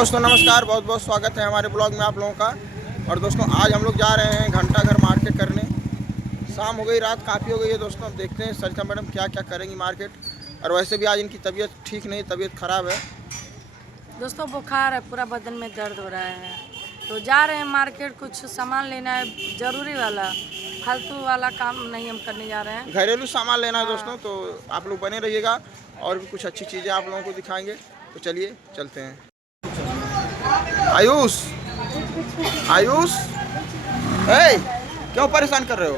दोस्तों नमस्कार, बहुत बहुत स्वागत है हमारे ब्लॉग में आप लोगों का। और दोस्तों आज हम लोग जा रहे हैं घंटाघर मार्केट करने। शाम हो गई, रात काफ़ी हो गई है दोस्तों। अब देखते हैं सरिता मैडम क्या क्या करेंगी मार्केट। और वैसे भी आज इनकी तबीयत ठीक नहीं, तबीयत ख़राब है दोस्तों। बुखार है, पूरा बदन में दर्द हो रहा है, तो जा रहे हैं मार्केट। कुछ सामान लेना है ज़रूरी वाला, फालतू वाला काम नहीं हम करने जा रहे हैं। घरेलू सामान लेना है दोस्तों, तो आप लोग बने रहिएगा और भी कुछ अच्छी चीज़ें आप लोगों को दिखाएंगे। तो चलिए चलते हैं। आयुष आयुष, हे क्यों परेशान कर रहे हो?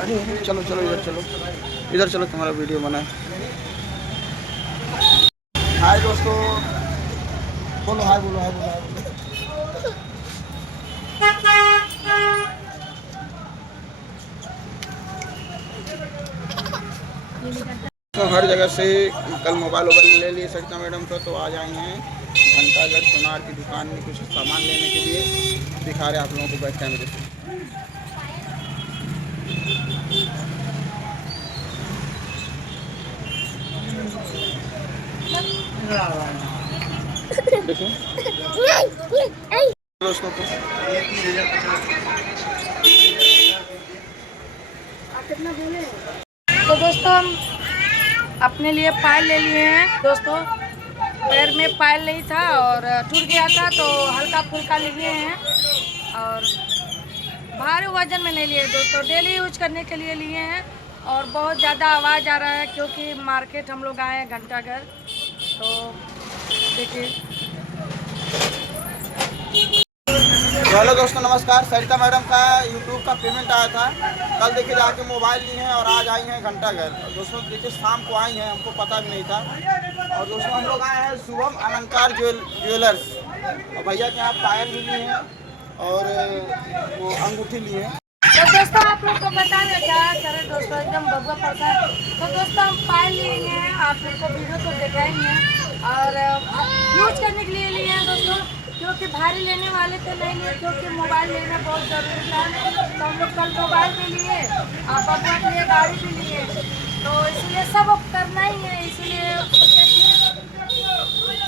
अरे चलो चलो इधर चलो, इधर चलो, तुम्हारा वीडियो बना है। हाय दोस्तों, बोलो हाय, बोलो हाय, बोलो हाय, बोलो। तो हर जगह से कल मोबाइल ले लिए सरिता मैडम को, तो आज आई हैं घंटाघर सोनार की दुकान में कुछ सामान लेने के लिए। दिखा रहे आप लोगों को बैक कैमरे से। देखो दोस्तों को तो दोस्तों हम अपने लिए पायल ले लिए हैं दोस्तों। पैर में पायल नहीं था और टूट गया था, तो हल्का फुल्का लिए हैं और भारी वजन में नहीं लिए दोस्तों, डेली यूज करने के लिए लिए हैं। और बहुत ज़्यादा आवाज़ आ रहा है क्योंकि मार्केट हम लोग आए हैं घंटाघर। तो देखिए। हेलो दोस्तों नमस्कार। सरिता मैडम का यूट्यूब का पेमेंट आया था कल, देखिए जाके मोबाइल ली हैं और आज आई हैं घंटाघर। दोस्तों देखिए शाम को आई हैं, हमको पता भी नहीं था। और दोस्तों हम लोग आए हैं शुभम अलंकार ज्वेलर्स, और भैया के यहाँ पायल भी ली हैं और वो अंगूठी ली है। तो दोस्तों आप लोग को बता दें क्या करें दोस्तों, एकदम बब्बा पड़ता है। तो दोस्तों हम पायल लिए हैं, आप लोग को वीडियो तो दिखाएंगे और यूज करने के लिए लिए हैं दोस्तों, क्योंकि भारी लेने वाले तो नहीं लिए, क्योंकि मोबाइल लेना बहुत ज़रूरी था। तो हम लोग कल मोबाइल भी लिए, आप अपने लिए गाड़ी भी लिए, तो इसलिए सब अब करना ही है। इसीलिए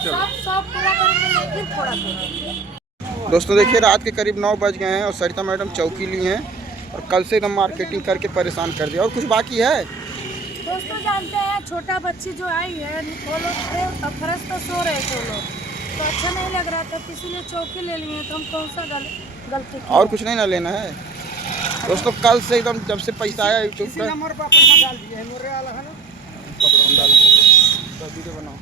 सब पूरा करेंगे, लेकिन थोड़ा थोड़ा। दोस्तों देखिए रात के करीब 9 बज गए हैं और सरिता मैडम चौकी ली हैं और कल से एकदम मार्केटिंग करके परेशान कर दिया। और कुछ बाकी है दोस्तों, जानते हैं छोटा बच्ची जो आई है वो लोग फरस तो सो रहे थे लोग, तो अच्छा नहीं लग रहा था, इसीलिए चौकी ले लिए। तो हम कौन सा गलती की? और कुछ नहीं ना लेना है दोस्तों। कल से एकदम जब से पैसा आया यूट्यूब पर, नंबर पर पैसा डाल दिए मोरे वाला है ना, पकड़ो हम डाल तो वीडियो बनाओ।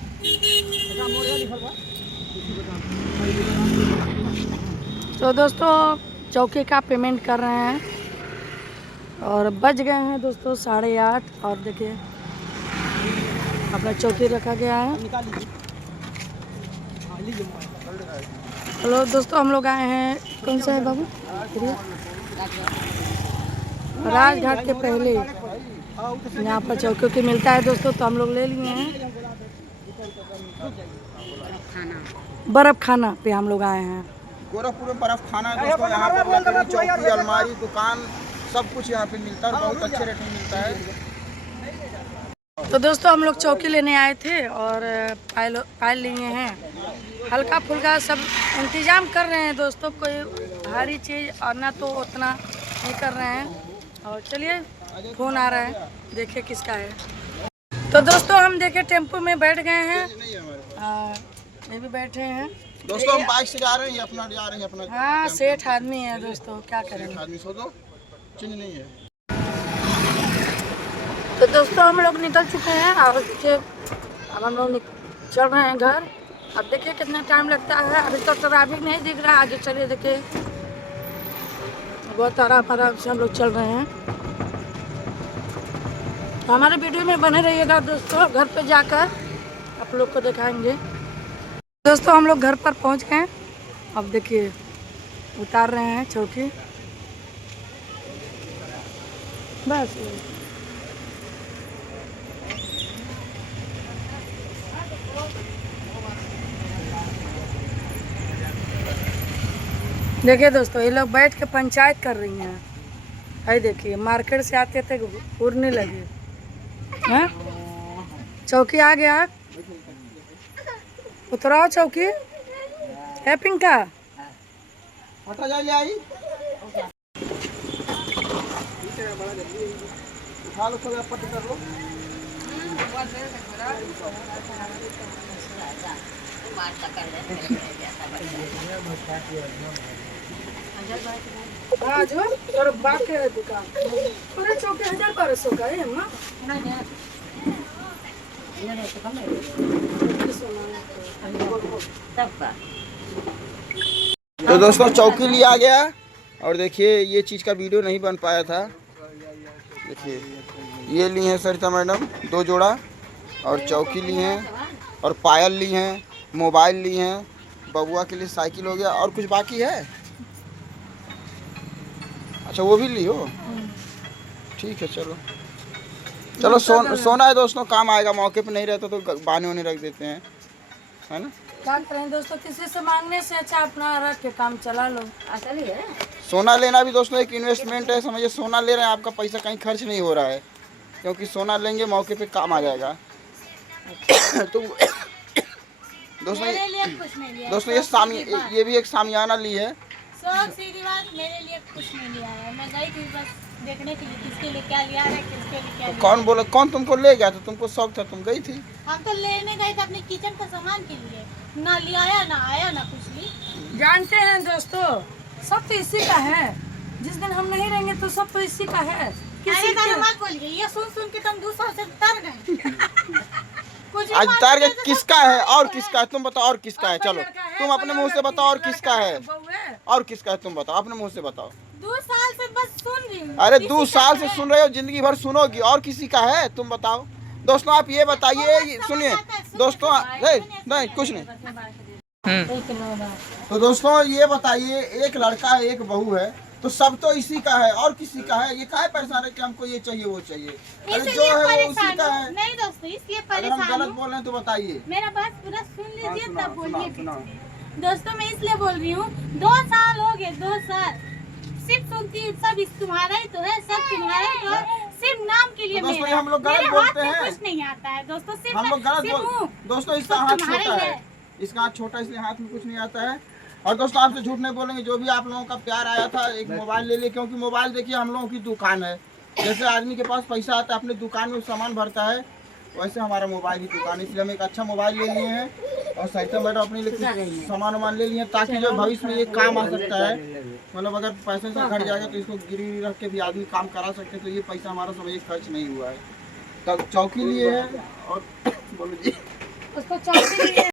तो दोस्तों चौकी का पेमेंट कर रहे हैं और बज गए हैं दोस्तों 8:30। और देखिए अपना चौकी रखा गया है। हेलो दोस्तों, हम लोग आए हैं, कौन सा है बाबू, राजघाट के पहले यहाँ पर चौकी की मिलता है दोस्तों, तो हम लोग ले लिए हैं। बर्फ खाना पे हम लोग आए हैं। गोरखपुर में बर्फ खाना है दोस्तों। यहाँ पर लकड़ी, चौकी, अलमारी, दुकान सब कुछ यहाँ पे मिलता है और बहुत अच्छे रेट में मिलता है। तो दोस्तों हम लोग चौकी लेने आए थे और पायल लिए हैं। हल्का फुल्का सब इंतजाम कर रहे हैं दोस्तों, कोई भारी चीज़ और ना तो उतना नहीं कर रहे हैं। और चलिए फ़ोन आ रहा है, देखिए किसका है। तो दोस्तों हम देखे टेम्पो में बैठ गए हैं, ये भी बैठे हैं दोस्तों। हम बाइक से जा रहे हैं, अपना जा रहे हैं अपना। हाँ सेठ आदमी है दोस्तों, क्या करेंगे। आदमी सो दो, चिन्ह नहीं है। तो दोस्तों हम लोग निकल चुके हैं और देखिए अब हम लोग चल रहे हैं घर। अब देखिए कितना टाइम लगता है, अभी तो ट्रैफिक नहीं दिख रहा। आगे चलिए देखिए, बहुत आराम से हम लोग चल रहे हैं। तो हमारे वीडियो में बने रहिएगा दोस्तों, घर पे जाकर आप लोग को दिखाएंगे। दोस्तों हम लोग घर पर पहुंच गए। अब देखिए उतार रहे हैं चौकी, बस। देखिए दोस्तों ये लोग बैठ के पंचायत कर रही हैं। है देखिए मार्केट से आते थे उड़ने लगे हैं। चौकी आ गया, उतराओ चौकी है पिंका। हटा जा ले आई, उठा लो थोड़ा पट कर लो। आज और बाकी है दुकान पूरे चौके 1200 का है अम्मा। तो दोस्तों चौकी लिया गया और देखिए ये चीज़ का वीडियो नहीं बन पाया था। देखिए ये ली हैं सरिता मैडम 2 जोड़ा, और चौकी ली हैं और पायल ली हैं, मोबाइल ली हैं, बबुआ के लिए साइकिल हो गया। और कुछ बाकी है? अच्छा वो भी ली हो, ठीक है। चलो चलो सोना है दोस्तों, काम आएगा, मौके पे नहीं रहता तो बहाने होने रख देते हैं, है ना। क्या करें दोस्तों, किसी से मांगने से अच्छा अपना रख के काम चला लो। असली है सोना लेना भी दोस्तों एक इन्वेस्टमेंट है, समझिए। सोना ले रहे हैं, आपका पैसा कहीं खर्च नहीं हो रहा है, क्योंकि सोना लेंगे मौके पे काम आ जाएगा। तो दोस्तों ये भी एक सामियाना ली है। सीधी बात, मेरे लिए कुछ नहीं लिया है। मैं गई थी बस देखने के लिए किसके लिए क्या लिया है, किसके लिए क्या लिया। कौन बोला, कौन तुमको ले गया था? तुमको शौक था, तुम गई थी। हम तो लेने गए थे अपने किचन का सामान के लिए, ना लिया ना आया ना कुछ भी। जानते हैं दोस्तों, सब तो इसी का है। जिस दिन हम नहीं रहेंगे तो सब तो इसी का है। किसी का मत बोलिए, ये सुन के तुम दूसरों से तर गए। आज तार के किसका है और किसका है तुम बताओ, और किसका है? चलो तुम अपने मुंह से बताओ और किसका है, और किसका है तुम बताओ, अपने मुंह से बताओ। 2 साल से बस सुन रही हूँ। अरे 2 साल से सुन रहे हो, जिंदगी भर सुनोगी, और किसी का है तुम बताओ। दोस्तों आप ये बताइए, सुनिए दोस्तों, नहीं कुछ नहीं। तो दोस्तों ये बताइए, एक लड़का है एक बहू है, तो सब तो इसी का है, और किसी का है? ये काहे परेशान है कि हमको ये चाहिए वो चाहिए? अरे जो है वो उसी का है। नहीं दोस्तों, इसलिए अगर हम गलत बोल रहे हैं तो बताइए। मेरा बात पूरा सुन लीजिए तब बोलिए। दोस्तों मैं इसलिए बोल रही हूँ, 2 साल हो गए, 2 साल सिर्फ सुनती हूँ, सब तुम्हारा ही तो है, सब तुम्हारा ही तो है, सिर्फ नाम के लिए। दोस्तों हम लोग गलत बोलते हैं, कुछ नहीं आता है दोस्तों, सिर्फ हम लोग गलत बोल। दोस्तों इसका हाथ छोटा है, इसका हाथ छोटा, इसलिए हाथ में कुछ नहीं आता है। और दोस्तों आपसे झूठ नहीं बोलेंगे, जो भी आप लोगों का प्यार आया था, एक मोबाइल ले ले, क्योंकि मोबाइल देखिए हम लोगों की दुकान है। जैसे आदमी के पास पैसा आता है अपने दुकान में सामान भरता है, वैसे हमारा मोबाइल की दुकान है, इसलिए हम एक अच्छा मोबाइल ले लिए हैं। और सरिता मैडम अपने लिए कुछ सामान वामान ले लिए, ताकि जो भविष्य में ये काम आ सकता है। मतलब अगर पैसे से घट जाएगा तो इसको गिरवी रख के भी आदमी काम करा सकते हैं, तो ये पैसा हमारा समझिए खर्च नहीं हुआ है। तब चौकी लिए है और बोलो जी।